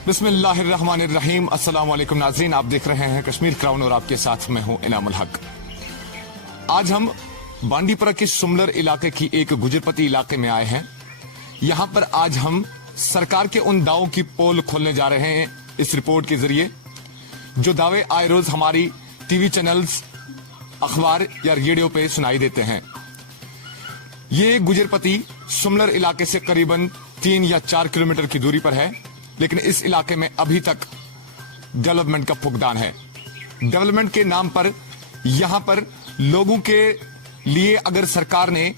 बिस्मिल्लाहिर्रहमानिर्रहीम। अस्सलाम वालेकुम नाज़रीन, आप देख रहे हैं कश्मीर क्राउन और आपके साथ मैं हूं इनामुल हक। आज हम बांडीपुरा के सुमलर इलाके की एक गुजरपति इलाके में आए हैं। यहां पर आज हम सरकार के उन दावों की पोल खोलने जा रहे हैं इस रिपोर्ट के जरिए, जो दावे आए रोज हमारी टीवी चैनल्स, अखबार या रेडियो पे सुनाई देते हैं। ये गुजरपति सुमलर इलाके से करीबन 3 या 4 किलोमीटर की दूरी पर है, लेकिन इस इलाके में अभी तक डेवलपमेंट का फुकदान है। डेवलपमेंट के नाम पर यहां पर लोगों के लिए अगर सरकार ने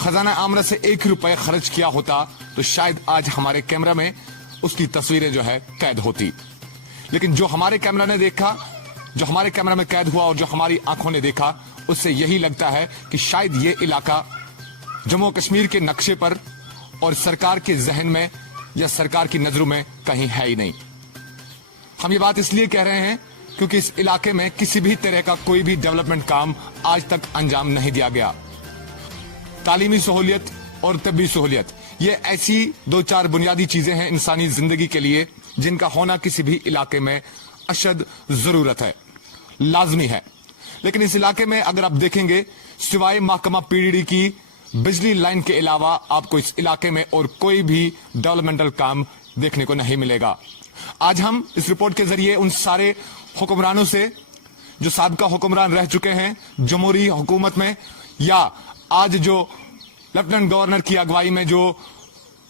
खजाना आमना से 1 रुपए खर्च किया होता तो शायद आज हमारे कैमरा में उसकी तस्वीरें जो है कैद होती। लेकिन जो हमारे कैमरा ने देखा, जो हमारे कैमरा में कैद हुआ और जो हमारी आंखों ने देखा, उससे यही लगता है कि शायद ये इलाका जम्मू कश्मीर के नक्शे पर और सरकार के जहन में या सरकार की नजरों में कहीं है ही नहीं। हम ये बात इसलिए कह रहे हैं क्योंकि इस इलाके में किसी भी तरह का कोई भी डेवलपमेंट काम आज तक अंजाम नहीं दिया गया। तालीमी सहूलियत और तबी सहूलियत, ये ऐसी 2-4 बुनियादी चीजें हैं इंसानी जिंदगी के लिए जिनका होना किसी भी इलाके में अशद जरूरत है, लाजमी है। लेकिन इस इलाके में अगर आप देखेंगे, सिवाय महकमा पीडीडी की बिजली लाइन के अलावा आपको इस इलाके में और कोई भी डेवलपमेंटल काम देखने को नहीं मिलेगा। आज हम इस रिपोर्ट के जरिए उन सारे हुक्मरानों से जो साबिका हुक्मरान रह चुके हैं जमहूरी हुकूमत में, या आज जो लेफ्टिनेंट गवर्नर की अगुवाई में जो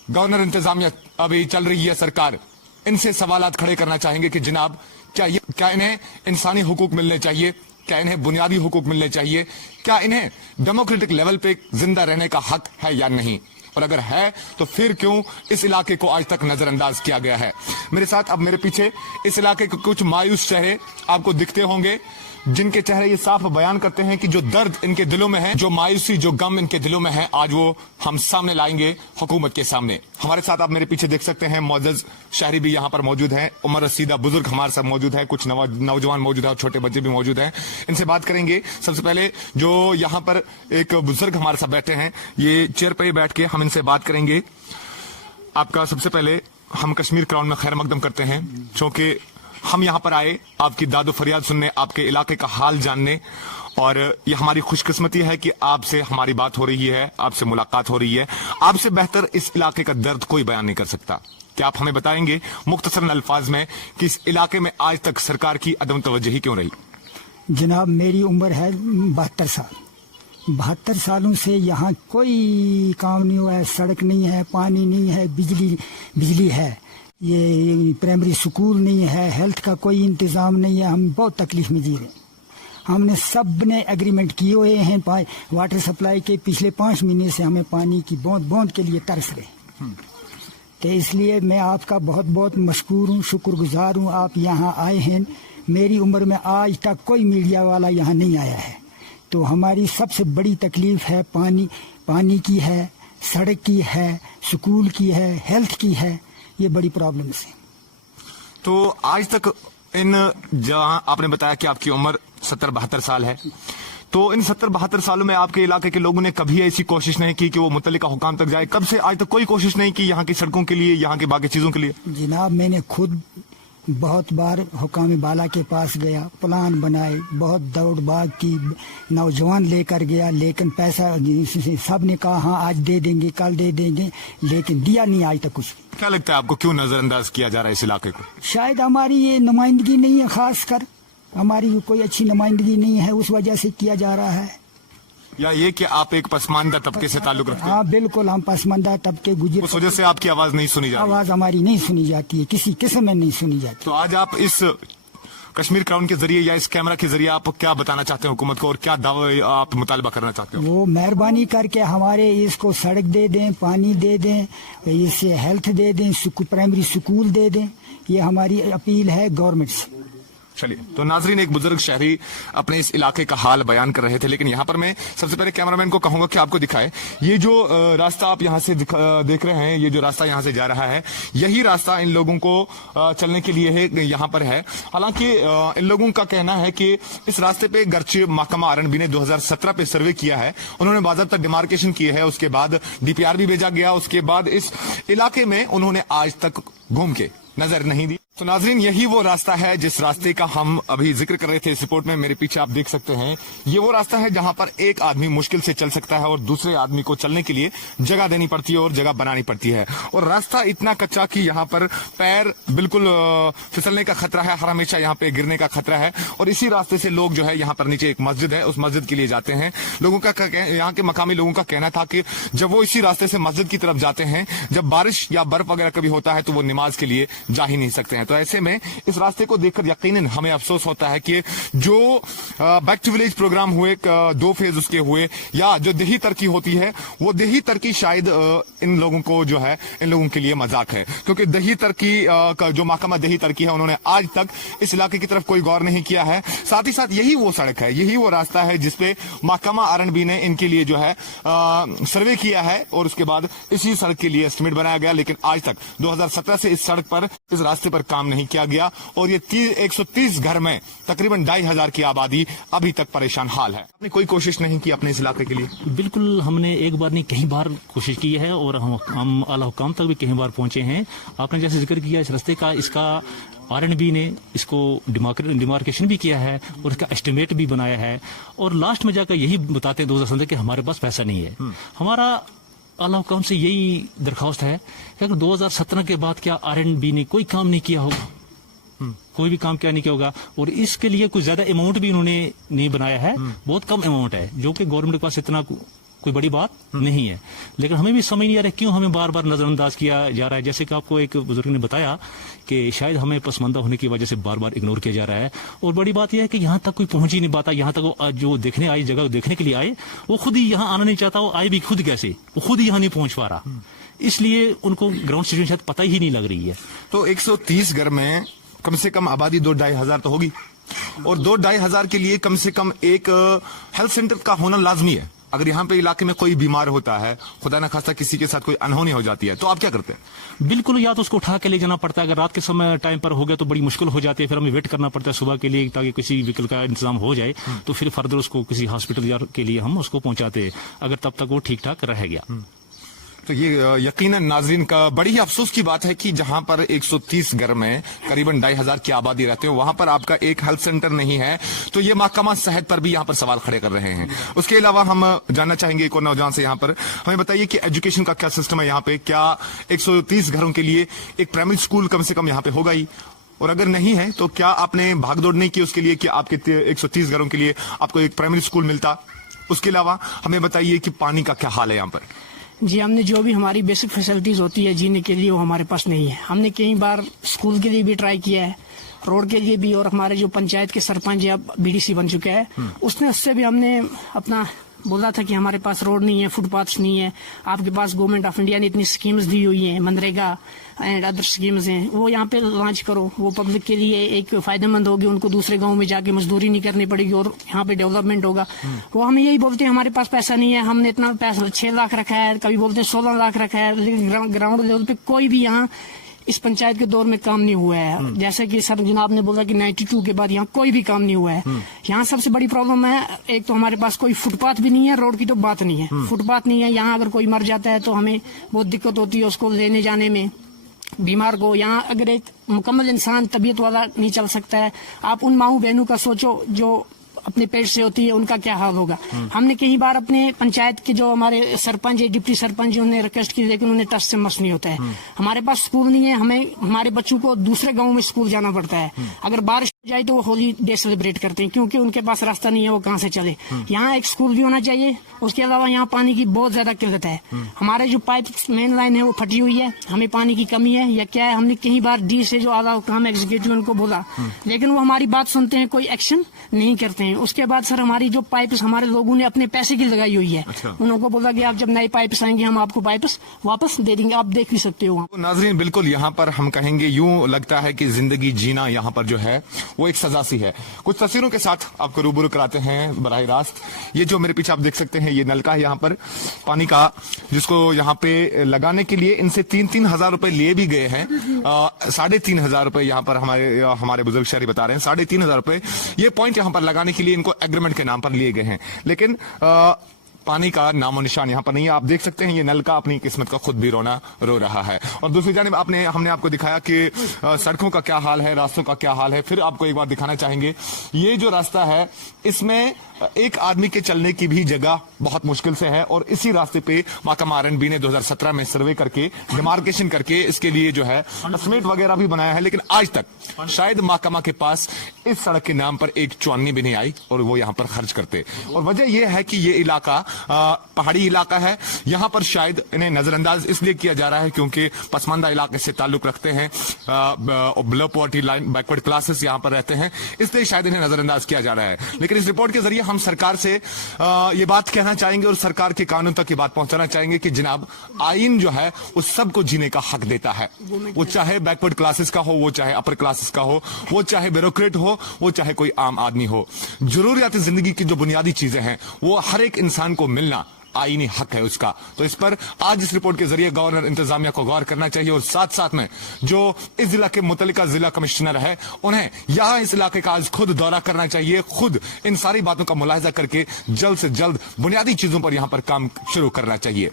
गवर्नर इंतजामिया अभी चल रही है सरकार, इनसे सवालात खड़े करना चाहेंगे कि जनाब क्या इन्हें इंसानी हुकूक मिलने चाहिए, क्या इन्हें बुनियादी हुकूक मिलने चाहिए, क्या इन्हें डेमोक्रेटिक लेवल पे जिंदा रहने का हक है या नहीं, और अगर है तो फिर क्यों इस इलाके को आज तक नजरअंदाज किया गया है। मेरे साथ अब मेरे पीछे इस इलाके के कुछ मायूस चेहरे आपको दिखते होंगे, जिनके चेहरे ये साफ बयान करते हैं कि जो दर्द इनके दिलों में है, जो मायूसी, जो गम इनके दिलों में है, आज वो हम सामने लाएंगे हुकूमत के सामने। हमारे साथ आप मेरे पीछे देख सकते हैं मोअज़्ज़ज़ शहरी भी यहाँ पर मौजूद हैं, उम्र रसीदा बुजुर्ग हमारे साथ मौजूद है, कुछ नौजवान मौजूद है और छोटे बच्चे भी मौजूद हैं। इनसे बात करेंगे। सबसे पहले जो यहाँ पर एक बुजुर्ग हमारे साथ बैठे हैं, ये चेयर पर ही बैठ के हम इनसे बात करेंगे। आपका सबसे पहले हम कश्मीर क्राउन में खैर मकदम करते हैं, क्योंकि हम यहाँ पर आए आपकी दादो फरियाद सुनने, आपके इलाके का हाल जानने, और ये हमारी खुशकिस्मती है कि आपसे हमारी बात हो रही है, आपसे मुलाकात हो रही है। आपसे बेहतर इस इलाके का दर्द कोई बयान नहीं कर सकता। क्या आप हमें बताएंगे मुख्तसरन अल्फाज में कि इस इलाके में आज तक सरकार की अदम तवज्जुही क्यों रही? जनाब, मेरी उम्र है 72 साल। 72 सालों से यहाँ कोई काम नहीं हुआ है। सड़क नहीं है, पानी नहीं है, बिजली है, ये प्राइमरी स्कूल नहीं है, हेल्थ का कोई इंतज़ाम नहीं है। हम बहुत तकलीफ में जी रहे हैं। हमने सब ने एग्रीमेंट किए हुए हैं वाटर सप्लाई के। पिछले 5 महीने से हमें पानी की बूंद के लिए तरस रहे। तो इसलिए मैं आपका बहुत बहुत मशकूर हूँ, शुक्रगुजार हूँ, आप यहाँ आए हैं। मेरी उम्र में आज तक कोई मीडिया वाला यहाँ नहीं आया है। तो हमारी सबसे बड़ी तकलीफ है पानी की है, सड़क की है, स्कूल की है, हेल्थ की है। ये बड़ी प्रॉब्लम है। तो आज तक जहां आपने बताया कि आपकी उम्र 70-72 साल है, तो इन 70-72 सालों में आपके इलाके के लोगों ने कभी ऐसी कोशिश नहीं की कि वो मुतल्लिका हुकाम तक जाए? कब से आज तक कोई कोशिश नहीं की यहाँ की सड़कों के लिए, यहाँ की बाकी चीजों के लिए? जनाब, मैंने खुद बहुत बार हुकाम बाला के पास गया, प्लान बनाए, बहुत दौड़ भाग की, नौजवान लेकर गया, लेकिन पैसा सब ने कहा हाँ आज दे देंगे, कल दे देंगे, लेकिन दिया नहीं आज तक कुछ। क्या लगता है आपको क्यों नजरअंदाज किया जा रहा है इस इलाके को? शायद हमारी ये नुमाइंदगी नहीं है, खास कर हमारी कोई अच्छी नुमाइंदगी नहीं है, उस वजह से किया जा रहा है। या ये कि आप एक पसमानदा तबके से ताल्लुक रखते हैं? हाँ बिल्कुल, हम पसमानदा तबके गुजर, उस वजह से आपकी आवाज नहीं सुनी जाती? आवाज हमारी नहीं सुनी जाती है, किसी किस्म में नहीं सुनी जाती। तो आज आप इस कश्मीर क्राउन के जरिए या इस कैमरा के जरिए आप क्या बताना चाहते हैं हुकूमत को, और क्या दावा आप मुतालबा करना चाहते हो? वो मेहरबानी करके हमारे इसको सड़क दे दें, पानी दे दें, इससे हेल्थ दे दें, प्राइमरी स्कूल दे दें। ये हमारी अपील है गवर्नमेंट से। चलिए, तो नाजरीन, एक बुजुर्ग शहरी अपने इस इलाके का हाल बयान कर रहे थे। लेकिन यहाँ पर मैं सबसे पहले कैमरामैन को कहूंगा कि आपको दिखाए ये जो रास्ता आप यहाँ से देख रहे हैं, ये जो रास्ता यहाँ से जा रहा है, यही रास्ता इन लोगों को चलने के लिए है, यहाँ पर है। हालांकि इन लोगों का कहना है कि इस रास्ते पे गर्चे महकमा आरएनबी ने 2017 पे सर्वे किया है, उन्होंने बाज़ाब्ता डिमार्केशन की है, उसके बाद डीपीआर भी भेजा गया, उसके बाद इस इलाके में उन्होंने आज तक घूम के नजर नहीं दी। तो नाजरीन, यही वो रास्ता है जिस रास्ते का हम अभी जिक्र कर रहे थे इस रिपोर्ट में। मेरे पीछे आप देख सकते हैं, ये वो रास्ता है जहां पर एक आदमी मुश्किल से चल सकता है और दूसरे आदमी को चलने के लिए जगह देनी पड़ती है और जगह बनानी पड़ती है। और रास्ता इतना कच्चा कि यहाँ पर पैर बिल्कुल फिसलने का खतरा है, हर हमेशा यहाँ पे गिरने का खतरा है। और इसी रास्ते से लोग जो है, यहाँ पर नीचे एक मस्जिद है, उस मस्जिद के लिए जाते हैं। लोगों का यहाँ के मकामी लोगों का कहना था कि जब वो इसी रास्ते से मस्जिद की तरफ जाते हैं, जब बारिश या बर्फ वगैरह कभी होता है तो वो नमाज के लिए जा ही नहीं सकते हैं। तो ऐसे में इस रास्ते को देखकर यकीनन हमें अफसोस होता है कि जो बैक टू विलेज प्रोग्राम हुए, 2 फेज उसके हुए, या जो देही तरक्की होती है, वो देही तरक्की शायद इन लोगों को जो है, इन लोगों के लिए मजाक है। क्योंकि देही तरक्की का जो महकमा देही तरक्की है, उन्होंने आज तक इस इलाके की तरफ कोई गौर नहीं किया है। साथ ही साथ यही वो सड़क है, यही वो रास्ता है जिसपे महकमा R&B ने इनके लिए जो है सर्वे किया है और उसके बाद इसी सड़क के लिए एस्टिमेट बनाया गया। लेकिन आज तक 2017 से इस सड़क पर, इस रास्ते पर काम नहीं किया गया और ये 130 घर में तकरीबन 2,500 की आबादी अभी तक परेशान हाल है। आपने कोई कोशिश नहीं की अपने इस इलाके के लिए? बिल्कुल, हमने एक बार नहीं कई बार कोशिश की है और हम आला हुकाम तक भी कई बार पहुंचे हैं। आपने जैसे जिक्र किया इस रास्ते का, इसका R&B ने इसको डिमार्केशन भी किया है और इसका एस्टिमेट भी बनाया है। और लास्ट में जाकर यही बताते हैं 2017 कि हमारे पास पैसा नहीं है। हमारा आला हुकाम से यही दरख्वास्त है कि अगर 2017 के बाद क्या R&B ने कोई काम नहीं किया होगा, कोई भी काम क्या नहीं किया होगा, और इसके लिए कुछ ज्यादा अमाउंट भी उन्होंने नहीं बनाया है, बहुत कम अमाउंट है, जो कि गवर्नमेंट के पास इतना कोई बड़ी बात नहीं है। लेकिन हमें भी समझ नहीं आ रहा क्यों हमें बार बार नजरअंदाज किया जा रहा है। जैसे कि आपको एक बुजुर्ग ने बताया कि शायद हमें पसमानदा होने की वजह से बार बार इग्नोर किया जा रहा है। और बड़ी बात यह है कि यहाँ तक कोई पहुंच ही नहीं पाता। यहाँ तक वो जो देखने आई, जगह देखने के लिए आए, वो खुद ही यहाँ आना नहीं चाहता। वो आए भी खुद कैसे, वो खुद ही यहाँ नहीं पहुंच पा रहा, इसलिए उनको ग्राउंड सिचुएशन शायद पता ही नहीं लग रही है। तो 130 घर में कम से कम आबादी 2-2,500 तो होगी, और 2-2,500 के लिए कम से कम एक हेल्थ सेंटर का होना लाजमी है। अगर यहाँ पे इलाके में कोई बीमार होता है, खुदा न खास्ता किसी के साथ कोई अनहोनी हो जाती है, तो आप क्या करते हैं? बिल्कुल, या तो उसको उठा के ले जाना पड़ता है। अगर रात के समय टाइम पर हो गया तो बड़ी मुश्किल हो जाती है, फिर हमें वेट करना पड़ता है सुबह के लिए ताकि किसी व्हीकल का इंतजाम हो जाए। तो फिर फर्दर उसको किसी हॉस्पिटल के लिए हम उसको पहुंचाते हैं, अगर तब तक वो ठीक ठाक रह गया। तो ये यकीनन नाजरीन का बड़ी ही अफसोस की बात है कि जहां पर 130 घर में करीबन 2,500 की आबादी रहते हो, वहां पर आपका एक हेल्थ सेंटर नहीं है। तो ये महकमा सेहत पर भी यहाँ पर सवाल खड़े कर रहे हैं। उसके अलावा हम जानना चाहेंगे एक और नौजवान से, यहाँ पर हमें बताइए कि एजुकेशन का क्या सिस्टम है यहाँ पे? क्या 130 घरों के लिए एक प्राइमरी स्कूल कम से कम यहाँ पे होगा ही? और अगर नहीं है तो क्या आपने भागदौड़ नहीं की उसके लिए कि आपके 130 घरों के लिए आपको एक प्राइमरी स्कूल मिलता? उसके अलावा हमें बताइए कि पानी का क्या हाल है यहाँ पर? जी, हमने जो भी हमारी बेसिक फैसिलिटीज होती है जीने के लिए, वो हमारे पास नहीं है। हमने कई बार स्कूल के लिए भी ट्राई किया है, रोड के लिए भी, और हमारे जो पंचायत के सरपंच है, अब BDC बन चुके हैं, उससे भी हमने अपना बोला था कि हमारे पास रोड नहीं है, फुटपाथ नहीं है, आपके पास गवर्नमेंट ऑफ इंडिया ने इतनी स्कीम्स दी हुई है, मनरेगा एंड अदर स्कीम्स हैं, वो यहाँ पे लॉन्च करो, वो पब्लिक के लिए एक फायदेमंद होगी, उनको दूसरे गांव में जाके मजदूरी नहीं करनी पड़ेगी और यहाँ पे डेवलपमेंट होगा। वो हमें यही बोलते हैं हमारे पास पैसा नहीं है, हमने इतना पैसा 6 लाख रखा है, कभी बोलते हैं 16 लाख रखा है, लेकिन ग्राउंड लेवल पे कोई भी यहाँ इस पंचायत के दौर में काम नहीं हुआ है। जैसे कि सर जनाब ने बोला कि 92 के बाद यहाँ कोई भी काम नहीं हुआ है। यहाँ सबसे बड़ी प्रॉब्लम है, एक तो हमारे पास कोई फुटपाथ भी नहीं है, रोड की तो बात नहीं है, फुटपाथ नहीं है। यहाँ अगर कोई मर जाता है तो हमें बहुत दिक्कत होती है उसको लेने जाने में, बीमार को। यहाँ अगर एक मुकम्मल इंसान तबीयत वाला नहीं चल सकता है, आप उन माऊ बहनों का सोचो जो अपने पेट से होती है, उनका क्या हाल होगा। हमने कई बार अपने पंचायत के जो हमारे सरपंच है, डिप्टी सरपंच, उन्हें रिक्वेस्ट की, लेकिन उन्हें टच से मस नहीं होता है। हमारे पास स्कूल नहीं है, हमें हमारे बच्चों को दूसरे गांव में स्कूल जाना पड़ता है। अगर बारिश हो जाए तो वो होली डे सेलिब्रेट करते हैं, क्योंकि उनके पास रास्ता नहीं है, वो कहाँ से चले। यहाँ एक स्कूल भी होना चाहिए। उसके अलावा यहाँ पानी की बहुत ज्यादा किल्लत है। हमारे जो पाइप मेन लाइन है वो फटी हुई है, हमें पानी की कमी है या क्या है। हमने कई बार डी से जो आला हुकाम एग्जीक्यूटिव उनको बोला, लेकिन वो हमारी बात सुनते हैं, कोई एक्शन नहीं करते हैं। उसके बाद सर हमारी जो पाइप्स हमारे लोगों ने अपने पैसे की लगाई हुई है, उनको बोला कि आप जब नए पाइप्स आएंगे हम आपको पाइप्स वापस दे देंगे, आप देख भी सकते हो। तो नाजरीन बिल्कुल यहाँ पर हम कहेंगे यूं लगता है कि जिंदगी जीना यहाँ पर जो है वो एक सजा सी है। कुछ तस्वीरों के साथ आपको रूबरू कराते हैं बराह रास्त। ये जो मेरे पीछे आप देख सकते हैं, ये नलका है यहाँ पर पानी का, जिसको यहाँ पे लगाने के लिए इनसे 3-3 हजार रुपए लिए भी गए हैं। 3,500 रुपए यहाँ पर हमारे बुजुर्ग शहरी बता रहे हैं, 3,500 रुपए ये पॉइंट यहाँ पर लगाने के लिए इनको एग्रीमेंट के नाम पर लिए गए हैं। लेकिन पानी का नामो निशान यहाँ पर नहीं है। आप देख सकते हैं ये नल का अपनी किस्मत का खुद भी रो रहा है। और दूसरी जानिब हमने आपको दिखाया कि सड़कों का क्या हाल है, रास्तों का क्या हाल है। फिर आपको एक बार दिखाना चाहेंगे, ये जो रास्ता है इसमें एक आदमी के चलने की भी जगह बहुत मुश्किल से है। और इसी रास्ते पे महकमा आर&बी ने 2017 में सर्वे करके डिमार्केशन करके इसके लिए जो है एस्टिमेट वगैरह भी बनाया है, लेकिन आज तक शायद महकमा के पास इस सड़क के नाम पर एक चौन्नी भी नहीं आई और वो यहाँ पर खर्च करते। और वजह यह है कि ये इलाका पहाड़ी इलाका है। यहाँ पर शायद इन्हें नजरअंदाज इसलिए किया जा रहा है क्योंकि पसमानदा इलाके से ताल्लुक रखते हैं, below poverty line backward classes यहाँ पर रहते हैं, इसलिए शायद इन्हें नजरअंदाज किया जा रहा है। लेकिन इस रिपोर्ट के जरिए हम सरकार से ये बात कहना चाहेंगे और सरकार के कानून तक ये बात पहुंचाना चाहेंगे कि जनाब आइन जो है उस सबको जीने का हक देता है, वो चाहे बैकवर्ड क्लासेस का हो, वो चाहे अपर क्लासेस का हो, वो चाहे ब्यूरोक्रेट हो, वो चाहे कोई आम आदमी हो। जरूरियात जिंदगी की जो बुनियादी चीजें हैं वो हर एक इंसान को मिलना आईनी हक है उसका। तो इस पर आज इस रिपोर्ट के जरिए गवर्नर इंतजामिया को गौर करना चाहिए और साथ साथ में जो इस जिला के मुतल्लिका जिला कमिश्नर है उन्हें यहाँ इस इलाके का आज खुद दौरा करना चाहिए, खुद इन सारी बातों का मुलाहिजा करके जल्द से जल्द बुनियादी चीजों पर यहाँ पर काम शुरू करना चाहिए।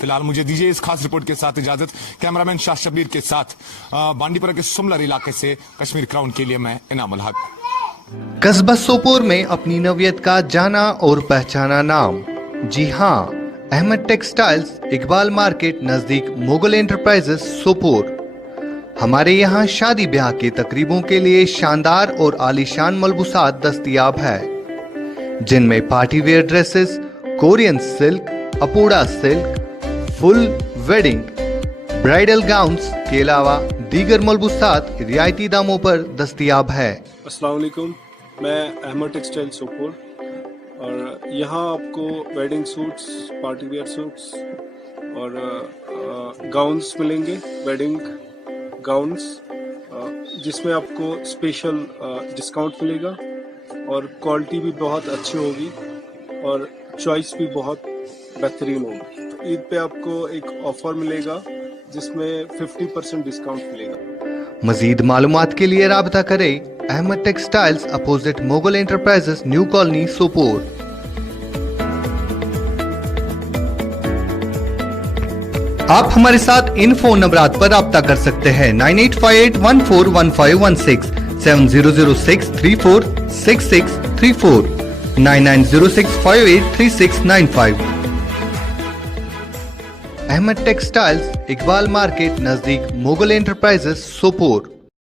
फिलहाल मुझे दीजिए इस खास रिपोर्ट के साथ इजाजत। कैमरामैन शाह शबीर के साथ बांडीपुरा के सुमलर इलाके से कश्मीर क्राउन के लिए मैं इनामुल हक। कस्बा सोपोर में अपनी नवियत का जाना और पहचाना नाम, जी हाँ, अहमद टेक्सटाइल्स, इकबाल मार्केट नजदीक मुगल एंटरप्राइजेस सोपोर। हमारे यहाँ शादी ब्याह के तकरीबों के लिए शानदार और आलीशान मलबूसात दस्तयाब है, जिनमें party wear dresses, Korean silk, Uppada silk, full wedding, bridal gowns के अलावा दीगर मलबूसात रियायती दामों पर दस्तयाब है। अस्सलाम वालेकुम, मैं अहमद टेक्सटाइल सोपोर और यहाँ आपको wedding suits, party wear suits और गाउन्स मिलेंगे, वेडिंग गाउन्स, जिसमें आपको स्पेशल डिस्काउंट मिलेगा और क्वालिटी भी बहुत अच्छी होगी और चॉइस भी बहुत बेहतरीन होगी। ईद पे आपको एक ऑफर मिलेगा जिसमें 50% डिस्काउंट मिलेगा। मजीद मालूमात के लिए राबता करें Ahmed Textiles, opposite Mughal Enterprises, New Colony, Sopore. आप हमारे साथ इन फोन नंबरात पर राब्ता कर सकते हैं 9858141516, 7006346634, 9906583695। अहमद टेक्सटाइल्स, इकबाल मार्केट नजदीक मुगल एंटरप्राइजेस, सोपोर।